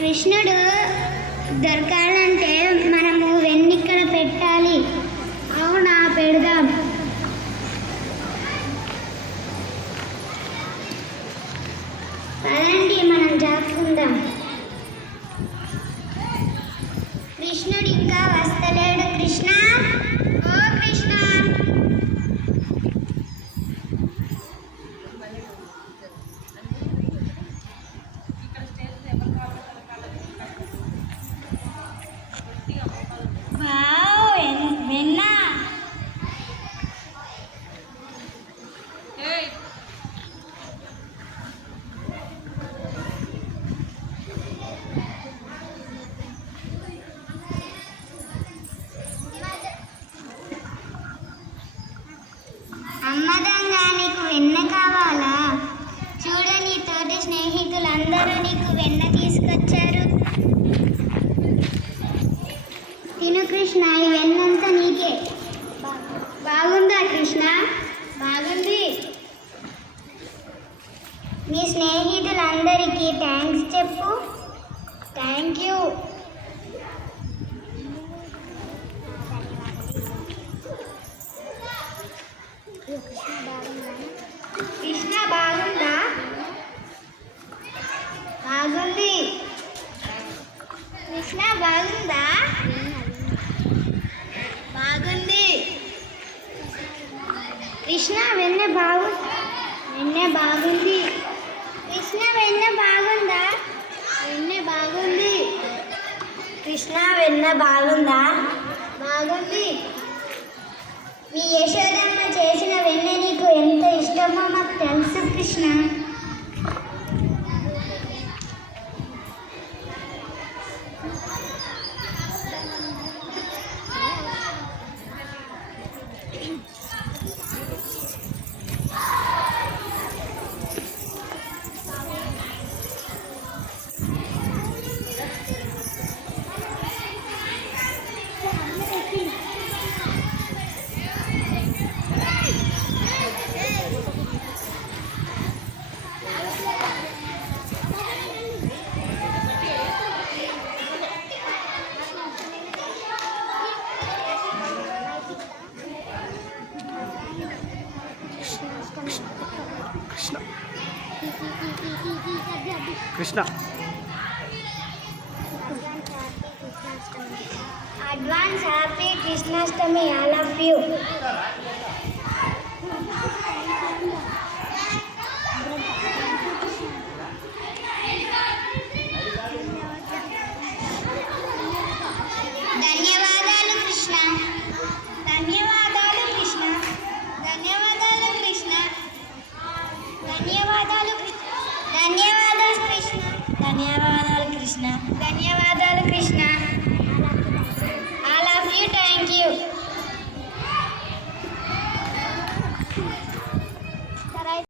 కృష్ణుడు దొరకాలంటే మనము వెన్నిక్కడ పెట్టాలి. అవునా, పెడదాం. పదండి, మనం జాకుందాం. కృష్ణుడు ఇంకా వస్తలేడు. కృష్ణ, ఓ కృష్ణ. వెన్నా అమ్మదంగా, నీకు వెన్న కావాలా? చూడు, నీ తోటి స్నేహితులందరూ నీకు వెన్న తీసుకొచ్చారు. తిను కృష్ణ, ఈ వెన్నంతా నీకే. బాగుందా కృష్ణ? బాగుంది. నీ స్నేహితులందరికీ థ్యాంక్స్ చెప్పు. Thank you. కృష్ణ బాగుందా? బాగుంది. కృష్ణ బాగుందా? బాగుంది. కృష్ణ వెన్న బాగుంది. కృష్ణ వెన్న బాగుందా? వెన్న బాగుంది. కృష్ణ వెన్న బాగుందా? బాగుంది. మీ యశోదమ్మ చేసిన వెన్న నీకు ఎంత ఇష్టమో మాకు తెలుసు Krishna. Krishna advance happy Krishnashtami. All of you. ధన్యవాదాలు కృష్ణ. ధన్యవాదాలు కృష్ణ. ధన్యవాదాలు కృష్ణ. ధన్యవాదాలు కృష్ణ. ధన్యవాదాలు కృష్ణ. ధన్యవాదాలు కృష్ణ. ధన్యవాదాలు.